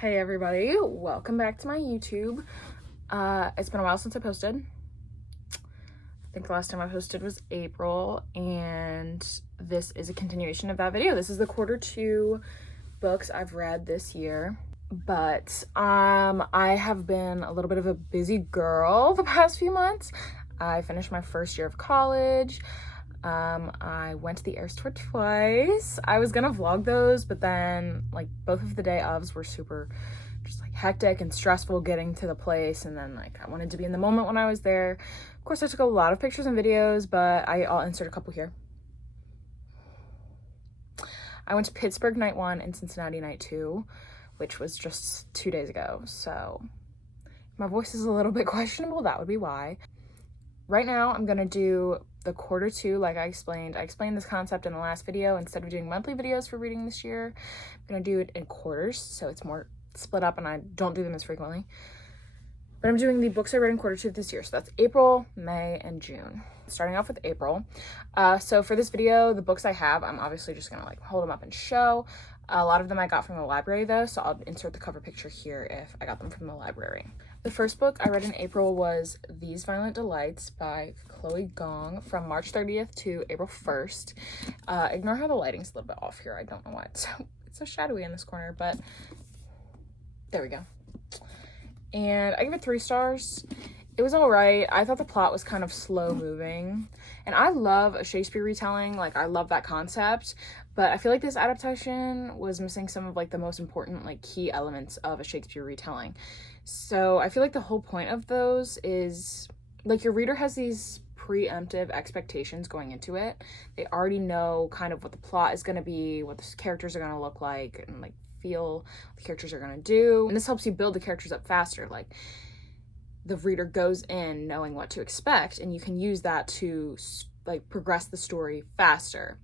Hey everybody, welcome back to my YouTube. It's been a while since I posted. I think the last time I posted was April, and this is a continuation of that video. This is the Q2 books I've read this year. But I have been a little bit of a busy girl the past few months. I finished my first year of college. I went to the Eras Tour twice. I was gonna vlog those, but then like both of the day ofs were super just like hectic and stressful getting to the place, and then like I wanted to be in the moment when I was there. Of course, I took a lot of pictures and videos, but I'll insert a couple here. I went to Pittsburgh night 1 and Cincinnati night 2, which was just 2 days ago, so my voice is a little bit questionable. That would be why. Right now, I'm gonna do the Q2, like I explained. I explained this concept in the last video. Instead of doing monthly videos for reading this year, I'm gonna do it in quarters, so it's more split up and I don't do them as frequently. But I'm doing the books I read in Q2 this year, so that's April, May, and June. Starting off with April. So for this video, the books I have, I'm obviously just gonna like hold them up and show. A lot of them I got from the library though, so I'll insert the cover picture here if I got them from the library. The first book I read in April was These Violent Delights by Chloe Gong from March 30th to April 1st. Ignore how the lighting's a little bit off here. I don't know why it's so shadowy in this corner, but there we go. And I give it 3 stars. It was all right. I thought the plot was kind of slow moving, and I love a Shakespeare retelling. Like, I love that concept, but I feel like this adaptation was missing some of like the most important like key elements of a Shakespeare retelling. So I feel like the whole point of those is like your reader has these preemptive expectations going into it. They already know kind of what the plot is going to be, what the characters are going to look like, and like feel what the characters are going to do. And this helps you build the characters up faster. Like, the reader goes in knowing what to expect, and you can use that to like progress the story faster.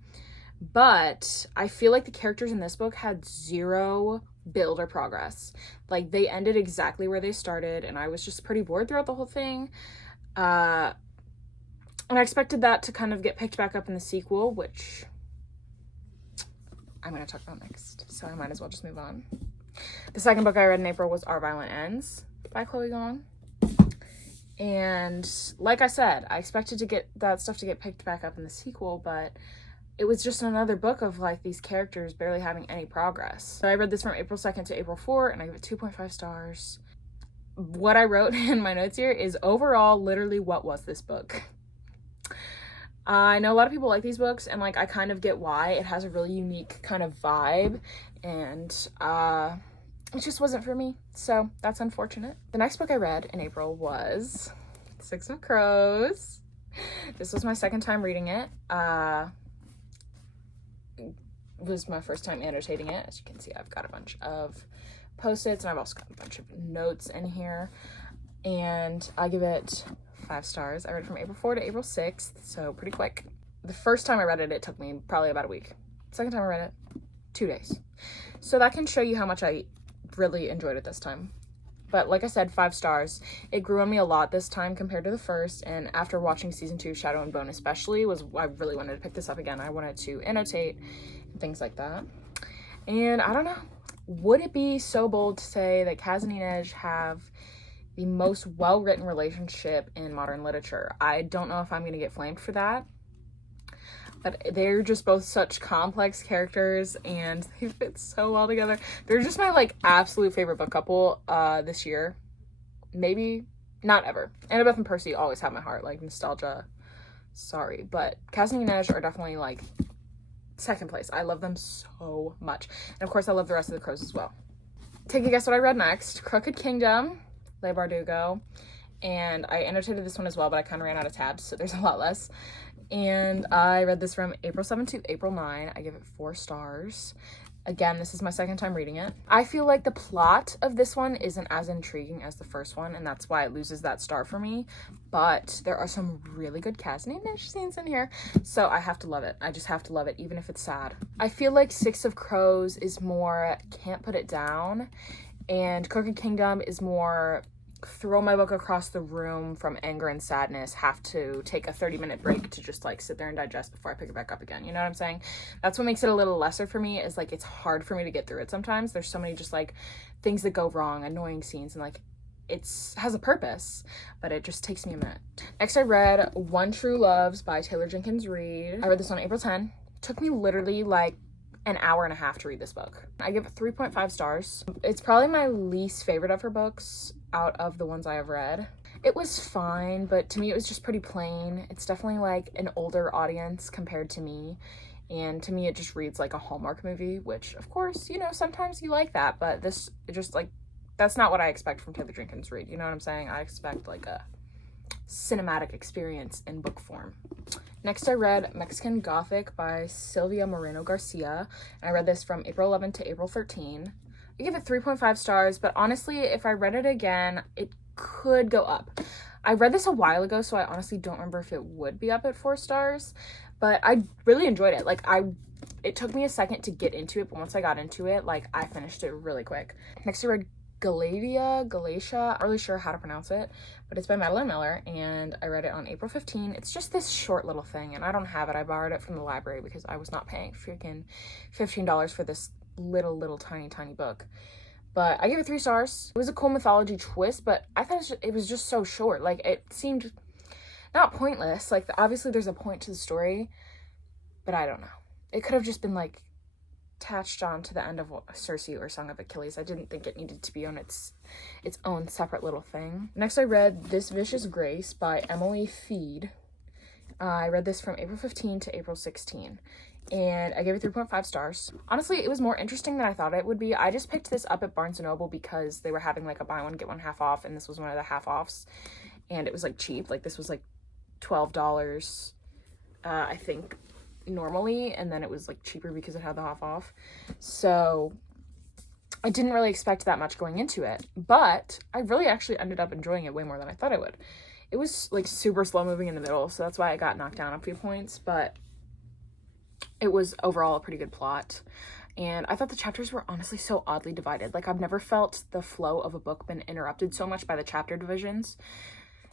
But I feel like the characters in this book had zero build or progress. Like, they ended exactly where they started, and I was just pretty bored throughout the whole thing. And I expected that to kind of get picked back up in the sequel, which I'm going to talk about next, so I might as well just move on. The second book I read in April was Our Violent Ends by Chloe Gong. And like I said, I expected to get that stuff to get picked back up in the sequel, but it was just another book of like these characters barely having any progress. So I read this from April 2nd to April 4th, and I give it 2.5 stars. What I wrote in my notes here is overall, literally, what was this book? I know a lot of people like these books, and like I kind of get why. It has a really unique kind of vibe, and it just wasn't for me, so that's unfortunate. The next book I read in April was Six of Crows. This was my second time reading it. It was my first time annotating it. As you can see, I've got a bunch of post-its, and I've also got a bunch of notes in here, and I give it 5 stars. I read it from April 4th to April 6th, so pretty quick. The first time I read it, it took me probably about a week. Second time I read it, 2 days. So that can show you how much I really enjoyed it this time. But like I said, 5 stars. It grew on me a lot this time compared to the first, and after watching season 2, Shadow and Bone especially, I really wanted to pick this up again. I wanted to annotate and things like that. And I don't know, would it be so bold to say that Kaz and Inej have the most well-written relationship in modern literature? I don't know if I'm gonna get flamed for that, but they're just both such complex characters, and they fit so well together. They're just my like absolute favorite book couple this year. Maybe not ever. Annabeth and Percy always have my heart, like nostalgia. Sorry, but Kaz and Inej are definitely like second place. I love them so much, and of course I love the rest of the crows as well. Take a guess what I read next. Crooked Kingdom, Leigh Bardugo, and I annotated this one as well, but I kind of ran out of tabs, so there's a lot less. And I read this from April 7th to April 9th. I give it 4 stars. Again, this is my second time reading it. I feel like the plot of this one isn't as intriguing as the first one, and that's why it loses that star for me. But there are some really good Kaz and Inej scenes in here, so I have to love it. I just have to love it, even if it's sad. I feel like Six of Crows is more can't put it down, and Crooked Kingdom is more throw my book across the room from anger and sadness, have to take a 30-minute break to just like sit there and digest before I pick it back up again. You know what I'm saying? That's what makes it a little lesser for me, is like it's hard for me to get through it sometimes. There's so many just like things that go wrong, annoying scenes, and like it's has a purpose, but it just takes me a minute. Next, I read One True Loves by Taylor Jenkins Reid. I read this on April 10. Took me literally like an hour and a half to read this book. I give it 3.5 stars. It's probably my least favorite of her books out of the ones I have read. It was fine, but to me it was just pretty plain. It's definitely like an older audience compared to me, and to me it just reads like a Hallmark movie, which of course, you know, sometimes you like that, but this just like, that's not what I expect from Taylor Jenkins Reid. You know what I'm saying? I expect like a cinematic experience in book form. Next, I read Mexican Gothic by Silvia Moreno Garcia. I read this from April 11 to April 13. I give it 3.5 stars, but honestly, if I read it again, it could go up. I read this a while ago, so I honestly don't remember if it would be up at 4 stars, but I really enjoyed it. Like, it took me a second to get into it, but once I got into it, like, I finished it really quick. Next, I read Galatia, I'm not really sure how to pronounce it, but it's by Madeline Miller, and I read it on April 15. It's just this short little thing, and I don't have it. I borrowed it from the library because I was not paying freaking $15 for this little tiny book. But I gave it 3 stars. It was a cool mythology twist, but I thought it was just so short. Like, it seemed not pointless. Like, obviously there's a point to the story, but I don't know. It could have just been like attached on to the end of Circe or Song of Achilles. I didn't think it needed to be on its own separate little thing. Next, I read This Vicious Grace by Emily Feed. I read this from April 15 to April 16, and I gave it 3.5 stars. Honestly, it was more interesting than I thought it would be. I just picked this up at Barnes & Noble because they were having like a buy one get one half off, and this was one of the half offs, and it was like cheap. Like, this was like $12, I think, normally, and then it was like cheaper because it had the half off. So I didn't really expect that much going into it, but I really actually ended up enjoying it way more than I thought I would. It was like super slow moving in the middle, so that's why I got knocked down a few points, but it was overall a pretty good plot. And I thought the chapters were honestly so oddly divided. Like, I've never felt the flow of a book been interrupted so much by the chapter divisions.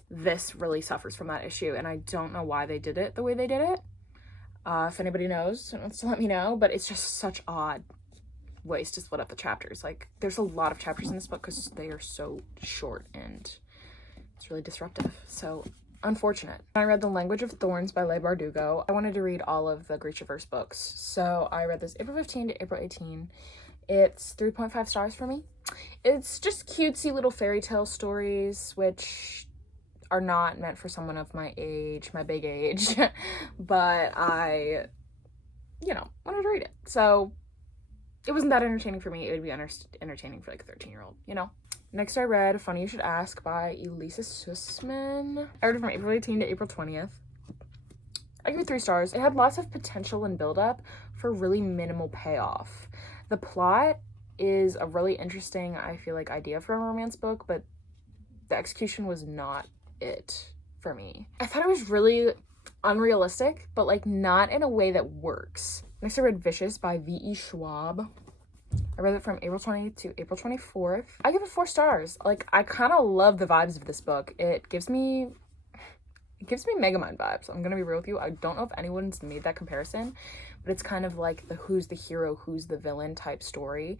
This really suffers from that issue, and I don't know why they did it the way they did it. If anybody knows, wants to let me know, but it's just such odd ways to split up the chapters. Like, there's a lot of chapters in this book because they are so short, and it's really disruptive. So, unfortunate. I read The Language of Thorns by Leigh Bardugo. I wanted to read all of the Grishaverse books, so I read this April 15 to April 18. It's 3.5 stars for me. It's just cutesy little fairy tale stories, which are not meant for someone of my age, my big age, but I, wanted to read it. So it wasn't that entertaining for me. It would be entertaining for like a 13-year-old, Next, I read Funny You Should Ask by Elisa Sussman. I read it from April 18 to April 20th. I give it 3 stars. It had lots of potential and build-up for really minimal payoff. The plot is a really interesting, I feel like, idea for a romance book, but the execution was not it for me. I thought it was really unrealistic, but like not in a way that works. Next, I read Vicious by V.E. Schwab. I read it from April 20 to April 24th. I give it 4 stars. Like, I kind of love the vibes of this book. It gives me Megamind vibes. I'm gonna be real with you. I don't know if anyone's made that comparison, but it's kind of like the who's the hero, who's the villain type story.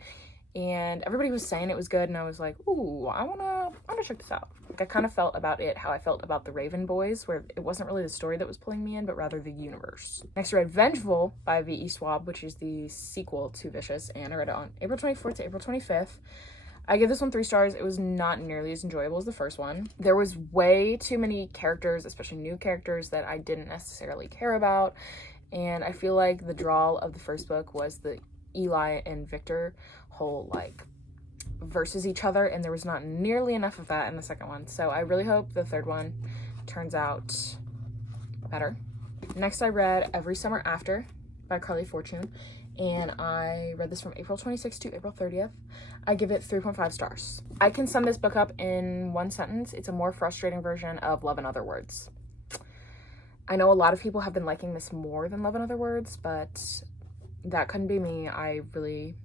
And everybody was saying it was good, and I was like, ooh, I wanna check this out. Like, I kind of felt about it how I felt about the Raven Boys, where it wasn't really the story that was pulling me in, but rather the universe. Next, I read Vengeful by V.E. Schwab, which is the sequel to Vicious, and I read it on April 24th to April 25th. I give this one 3 stars. It was not nearly as enjoyable as the first one. There was way too many characters, especially new characters, that I didn't necessarily care about, and I feel like the draw of the first book was the Eli and Victor whole like versus each other, and there was not nearly enough of that in the second one. So I really hope the third one turns out better. Next, I read Every Summer After by Carly Fortune, and I read this from April 26th to April 30th. I give it 3.5 stars. I can sum this book up in one sentence. It's a more frustrating version of Love in Other Words. I know a lot of people have been liking this more than Love in Other Words, but that couldn't be me. I really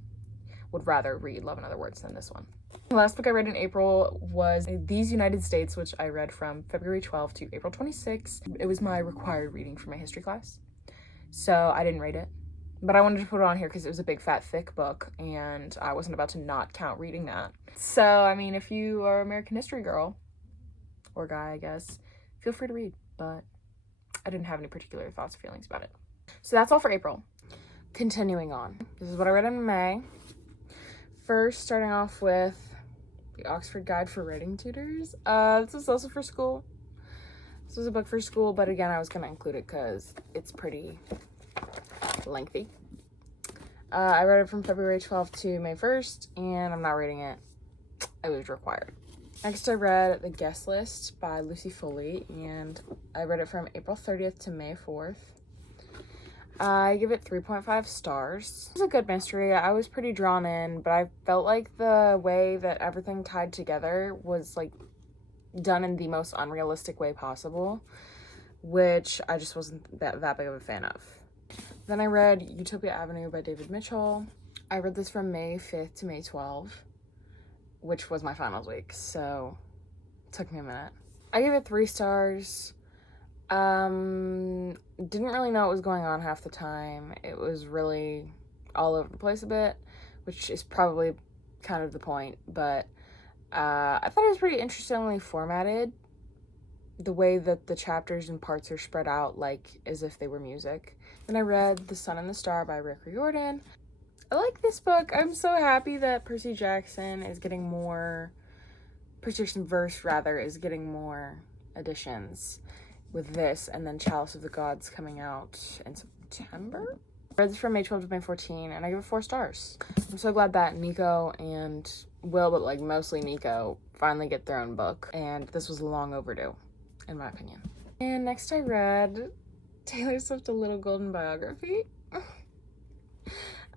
would rather read Love in Other Words than this one. The last book I read in April was These United States, which I read from February 12th to April 26th. It was my required reading for my history class, so I didn't rate it. But I wanted to put it on here because it was a big, fat, thick book, and I wasn't about to not count reading that. So, I mean, if you are an American history girl, or guy, I guess, feel free to read. But I didn't have any particular thoughts or feelings about it. So that's all for April. Continuing on. This is what I read in May. First, starting off with the Oxford Guide for Writing Tutors. This was also for school. This was a book for school, but again, I was going to include it because it's pretty lengthy. I read it from February 12th to May 1st, and I'm not reading it. It was required. Next, I read The Guest List by Lucy Foley, and I read it from April 30th to May 4th. I give it 3.5 stars. It was a good mystery. I was pretty drawn in, but I felt like the way that everything tied together was like done in the most unrealistic way possible, which I just wasn't that big of a fan of. Then I read Utopia Avenue by David Mitchell. I read this from May 5th to May 12th, which was my finals week, so it took me a minute. I gave it 3 stars. Didn't really know what was going on half the time. It was really all over the place a bit, which is probably kind of the point, but I thought it was pretty interestingly formatted. The way that the chapters and parts are spread out, like as if they were music. Then I read The Sun and the Star by Rick Riordan. I like this book. I'm so happy that Percy Jackson is getting more, Percy Jackson verse rather, is getting more editions with this, and then Chalice of the Gods coming out in September. I read this from May 12th to May 14, and I give it 4 stars. I'm so glad that Nico and Will, but like mostly Nico, finally get their own book, and this was long overdue, in my opinion. And next I read Taylor Swift, A Little Golden Biography.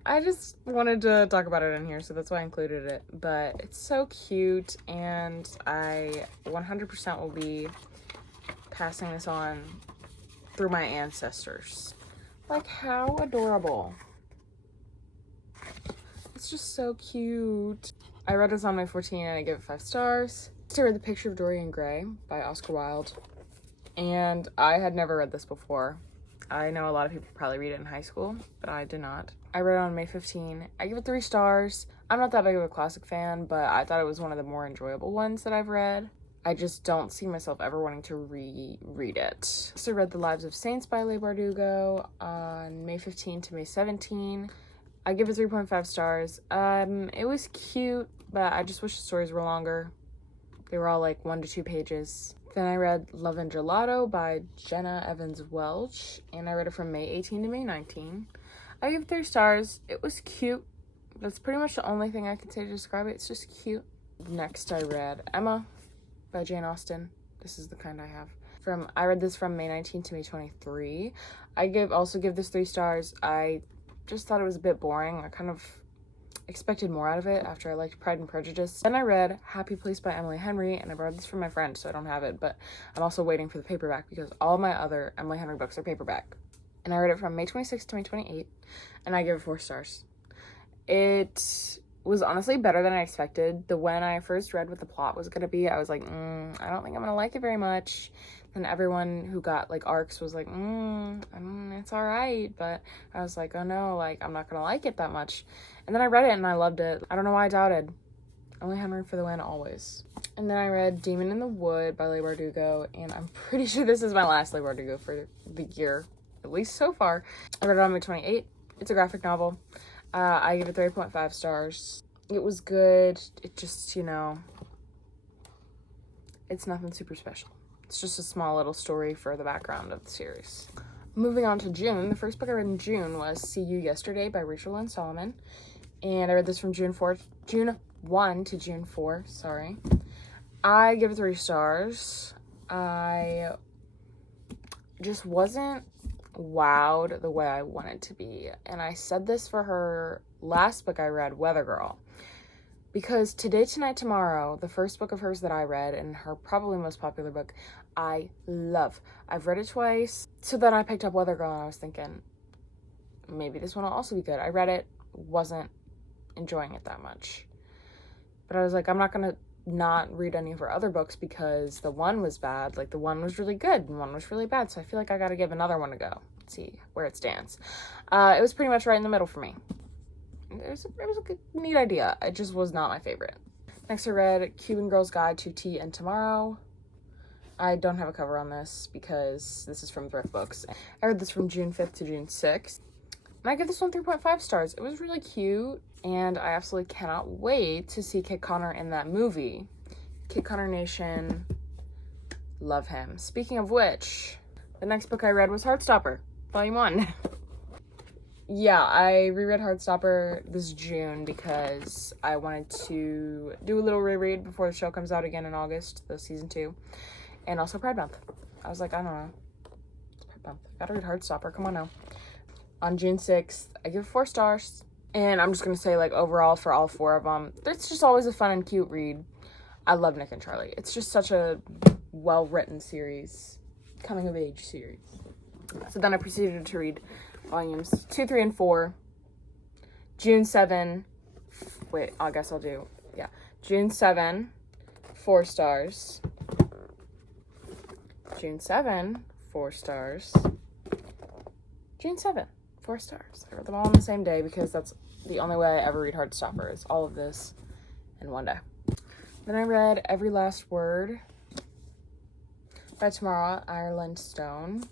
I just wanted to talk about it in here, so that's why I included it. But it's so cute, and I 100% will be passing this on through my ancestors. Like, how adorable. It's just so cute. I read this on May 14 and I give it 5 stars. I read The Picture of Dorian Gray by Oscar Wilde, and I had never read this before. I know a lot of people probably read it in high school, but I did not. I read it on May 15. I give it 3 stars. I'm not that big of a classic fan, but I thought it was one of the more enjoyable ones that I've read. I just don't see myself ever wanting to reread it. I read The Lives of Saints by Leigh Bardugo on May 15 to May 17. I give it 3.5 stars. It was cute, but I just wish the stories were longer. They were all like 1 to 2 pages. Then I read Love and Gelato by Jenna Evans Welch, and I read it from May 18 to May 19. I give it 3 stars. It was cute. That's pretty much the only thing I can say to describe it. It's just cute. Next I read Emma by Jane Austen. This is the kind I have. I read this from May 19 to May 23. I also give this 3 stars. I just thought it was a bit boring. I kind of expected more out of it after I liked Pride and Prejudice. Then I read Happy Place by Emily Henry, and I borrowed this from my friend, so I don't have it, but I'm also waiting for the paperback because all my other Emily Henry books are paperback. And I read it from May 26 to May 28, and I give it 4 stars. It was honestly better than I expected. When I first read what the plot was gonna be, I was like, I don't think I'm gonna like it very much. And everyone who got like arcs was like, it's all right. But I was like, oh no, like I'm not gonna like it that much. And then I read it and I loved it. I don't know why I doubted. Emily Henry for the win always. And then I read Demon in the Wood by Leigh Bardugo, and I'm pretty sure this is my last Leigh Bardugo for the year, at least so far. I read it on May 28. It's a graphic novel. I give it 3.5 stars. It was good. It just, it's nothing super special. It's just a small little story for the background of the series. Moving on to June, the first book I read in June was See You Yesterday by Rachel Lynn Solomon. And I read this from June 1 to June 4, sorry. I give it 3 stars. I just wasn't wowed the way I wanted to be. And I said this for her last book I read, Weather Girl. Because Today, Tonight, Tomorrow, the first book of hers that I read, and her probably most popular book, I love. I've read it twice. So then I picked up Weather Girl and I was thinking, maybe this one will also be good. I read it, wasn't enjoying it that much. But I was like, I'm not going to not read any of her other books because the one was bad. Like, the one was really good and one was really bad. So I feel like I got to give another one a go. See where it stands. It was pretty much right in the middle for me. It was a good, neat idea. It just was not my favorite. Next I read Cuban Girl's Guide to Tea and Tomorrow. I don't have a cover on this because this is from Thrift Books. I read this from June 5th to June 6th. And I give this one 3.5 stars. It was really cute, and I absolutely cannot wait to see Kit Connor in that movie. Kit Connor Nation, love him. Speaking of which, the next book I read was Heartstopper, Volume 1. Yeah, I reread Heartstopper this June because I wanted to do a little reread before the show comes out again in August, the season 2, and also Pride Month. I was like, I don't know, it's Pride Month. Gotta read Heartstopper, come on now. On June 6th, I give it 4 stars, and I'm just gonna say, like, overall for all 4 of them, it's just always a fun and cute read. I love Nick and Charlie. It's just such a well-written series, coming-of-age series. So then I proceeded to read volumes 2, 3, and 4. June 7, June 7, 4 stars. June 7, 4 stars. June 7, 4 stars. I read them all on the same day because that's the only way I ever read Heartstopper, is all of this in one day. Then I read Every Last Word by Tamara Ireland Stone.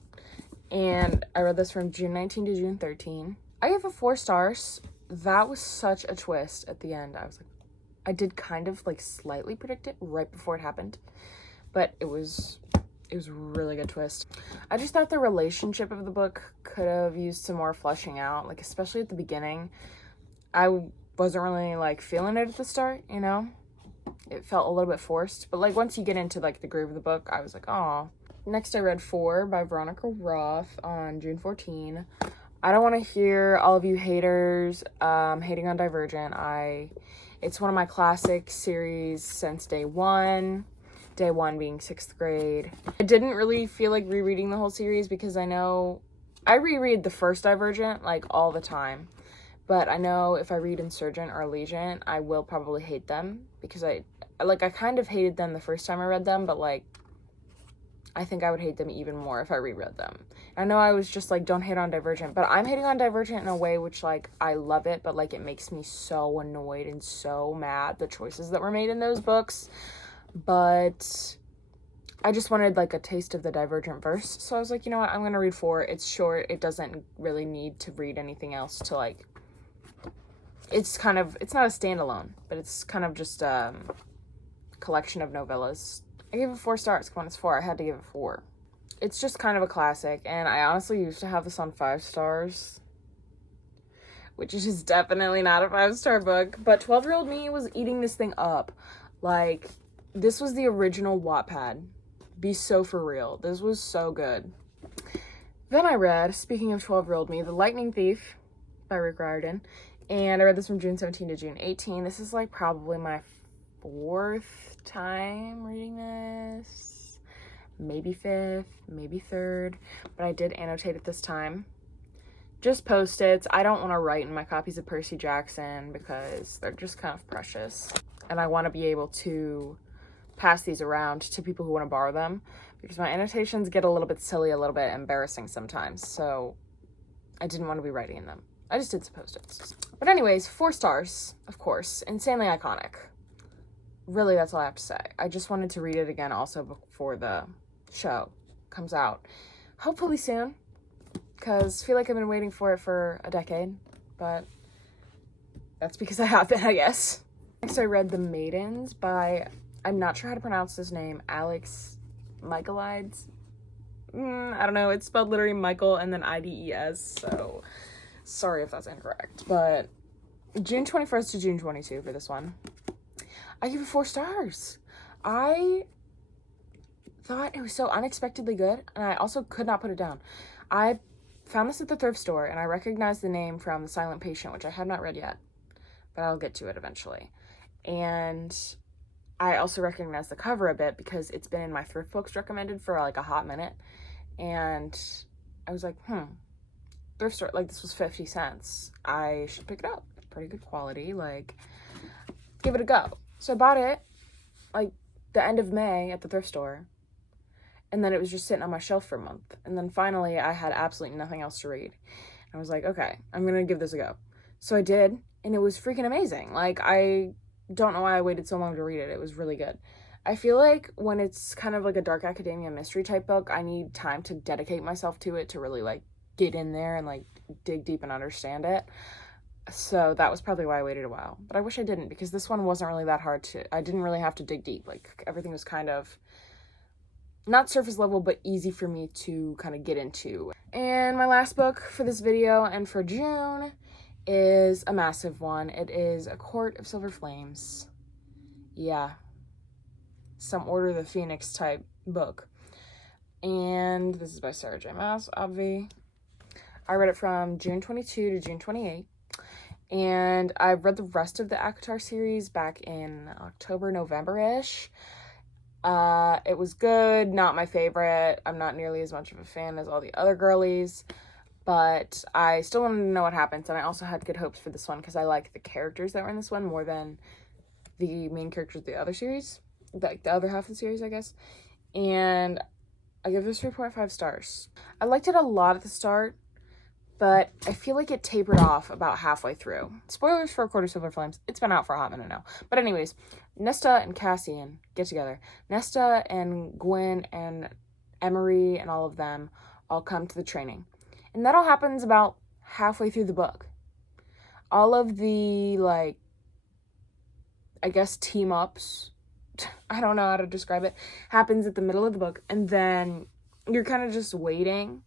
And I read this from June 19 to June 13. I gave it 4 stars. That was such a twist at the end. I was like, I did kind of like slightly predict it right before it happened, but it was a really good twist. I just thought the relationship of the book could have used some more fleshing out, like especially at the beginning. I wasn't really like feeling it at the start, you know? It felt a little bit forced, but like once you get into like the groove of the book, I was like, oh. Next, I read 4 by Veronica Roth on June 14. I don't want to hear all of you haters hating on Divergent. It's one of my classic series since day one being 6th grade. I didn't really feel like rereading the whole series because I know I reread the first Divergent like all the time. But I know if I read Insurgent or Allegiant, I will probably hate them because I kind of hated them the first time I read them, but like I think I would hate them even more if I reread them. I know I was just like, don't hate on Divergent, but I'm hating on Divergent in a way which like I love it, but like it makes me so annoyed and so mad, the choices that were made in those books. But I just wanted like a taste of the Divergent verse, so I was like, you know what, I'm gonna read 4. It's short, it doesn't really need to read anything else to like, it's not a standalone, but it's kind of just a collection of novellas. I gave it 4 stars. Come on, it's 4. I had to give it 4. It's just kind of a classic, and I honestly used to have this on 5 stars, which is just definitely not a 5-star book, but 12-year-old me was eating this thing up. Like, this was the original Wattpad. Be so for real. This was so good. Then I read, speaking of 12-year-old me, The Lightning Thief by Rick Riordan, and I read this from June 17 to June 18. This is like probably my 4th time reading this, maybe 5th, maybe 3rd, but I did annotate it this time. Just post-its. I don't want to write in my copies of Percy Jackson because they're just kind of precious, and I want to be able to pass these around to people who want to borrow them because my annotations get a little bit silly, a little bit embarrassing sometimes, so I didn't want to be writing in them. I just did some post-its. But anyways, 4 stars, of course. Insanely iconic. Really, that's all I have to say. I just wanted to read it again also before the show comes out. Hopefully soon, because I feel like I've been waiting for it for a decade, but that's because I have been, I guess. Next, I read The Maidens by, I'm not sure how to pronounce this name, Alex Michaelides. I don't know, it's spelled literally Michael and then Ides, so sorry if that's incorrect. But June 21st to June 22 for this one. I give it 4 stars. I thought it was so unexpectedly good, and I also could not put it down. I found this at the thrift store, and I recognized the name from The Silent Patient, which I had not read yet, but I'll get to it eventually. And I also recognize the cover a bit because it's been in my thrift books recommended for like a hot minute, and I was like, thrift store, like this was 50 cents. I should pick it up. pretty good quality. Like, give it a go. So I bought it, like, the end of May at the thrift store. And then it was just sitting on my shelf for a month. And then finally, I had absolutely nothing else to read. I was like, okay, I'm going to give this a go. So I did, and it was freaking amazing. Like, I don't know why I waited so long to read it. It was really good. I feel like when it's kind of like a dark academia mystery type book, I need time to dedicate myself to it to really, like, get in there and, like, dig deep and understand it. So that was probably why I waited a while. But I wish I didn't, because this one wasn't really that hard to... I didn't really have to dig deep. Like, everything was kind of... not surface level, but easy for me to kind of get into. And my last book for this video and for June is a massive one. It is A Court of Silver Flames. Yeah. Some Order of the Phoenix type book. And this is by Sarah J. Maas, obvi. I read it from June 22 to June 28. And I read the rest of the ACOTAR series back in October, November-ish. It was good, not my favorite. I'm not nearly as much of a fan as all the other girlies, but I still wanted to know what happens, and I also had good hopes for this one because I like the characters that were in this one more than the main characters of the other series, like the other half of the series, I guess. And I give this 3.5 stars. I liked it a lot at the start, but I feel like it tapered off about halfway through. Spoilers for A Court of Silver Flames. It's been out for a hot minute now. But anyways, Nesta and Cassian get together. Nesta and Gwen and Emery and all of them all come to the training. And that all happens about halfway through the book. All of the, like, I guess team-ups, I don't know how to describe it, happens at the middle of the book. And then you're kind of just waiting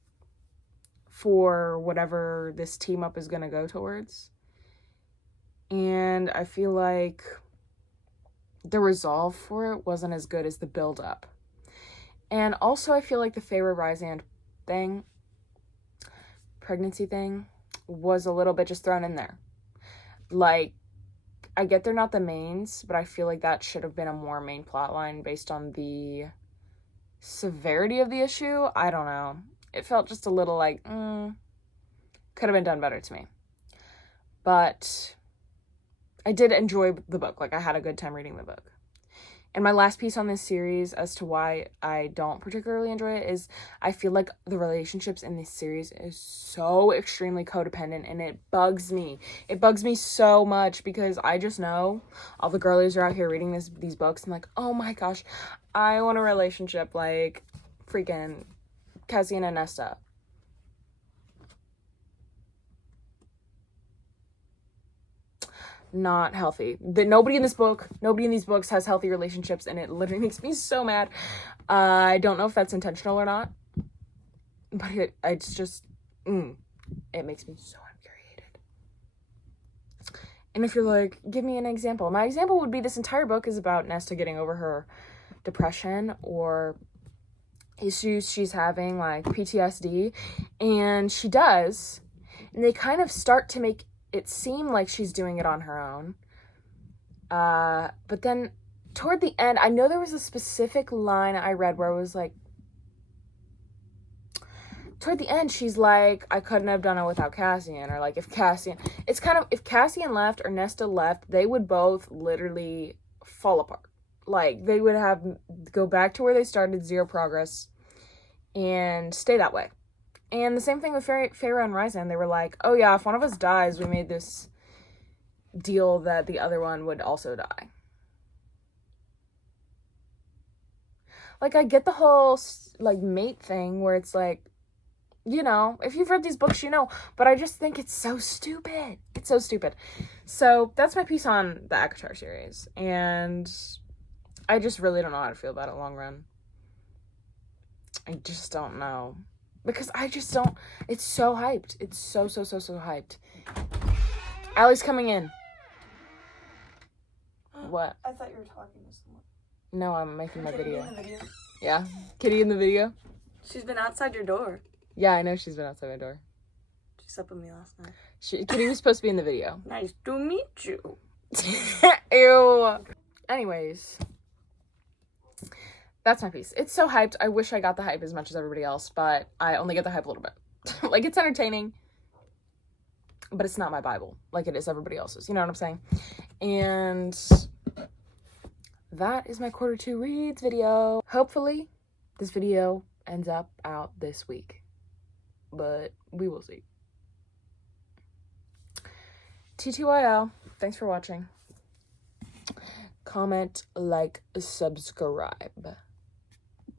for whatever this team up is going to go towards. And I feel like the resolve for it wasn't as good as the build up. And also I feel like the Feyre Rysand thing, pregnancy thing, was a little bit just thrown in there. Like, I get they're not the mains, but I feel like that should have been a more main plot line based on the severity of the issue. I don't know. It felt just a little like, could have been done better to me. But I did enjoy the book. Like, I had a good time reading the book. And my last piece on this series as to why I don't particularly enjoy it is I feel like the relationships in this series is so extremely codependent, and it bugs me. It bugs me so much because I just know all the girlies are out here reading these books and like, oh my gosh, I want a relationship like freaking Cassian and Nesta. Not healthy. Nobody in these books has healthy relationships, and it literally makes me so mad. I don't know if that's intentional or not, but it's just, it makes me so infuriated. And if you're like, give me an example. My example would be this entire book is about Nesta getting over her depression or issues she's having, like PTSD, and she does, and they kind of start to make it seem like she's doing it on her own, but then toward the end, I know there was a specific line I read where it was like, toward the end, she's like, I couldn't have done it without Cassian, or like, if Cassian left or Nesta left, they would both literally fall apart. Like, they would go back to where they started, zero progress, and stay that way. And the same thing with Feyre and Rysand. They were like, oh yeah, if one of us dies, we made this deal that the other one would also die. Like, I get the whole, like, mate thing where it's like, you know, if you've read these books, you know, but I just think it's so stupid. It's so stupid. So that's my piece on the ACOTAR series. And I just really don't know how to feel about it long run. I just don't know. Because I just don't, it's so hyped. It's so hyped. Allie's coming in. What? I thought you were talking to someone. No, I'm making my video. In the video. Yeah? Kitty in the video? She's been outside your door. Yeah, I know she's been outside my door. She slept with me last night. Kitty was supposed to be in the video. Nice to meet you. Ew. Anyways. That's my piece. It's so hyped. I wish I got the hype as much as everybody else, but I only get the hype a little bit. Like, it's entertaining, but it's not my Bible like it is everybody else's. You know what I'm saying? And that is my quarter 2 reads video. Hopefully this video ends up out this week, but we will see. TTYL, thanks for watching. Comment, like, subscribe.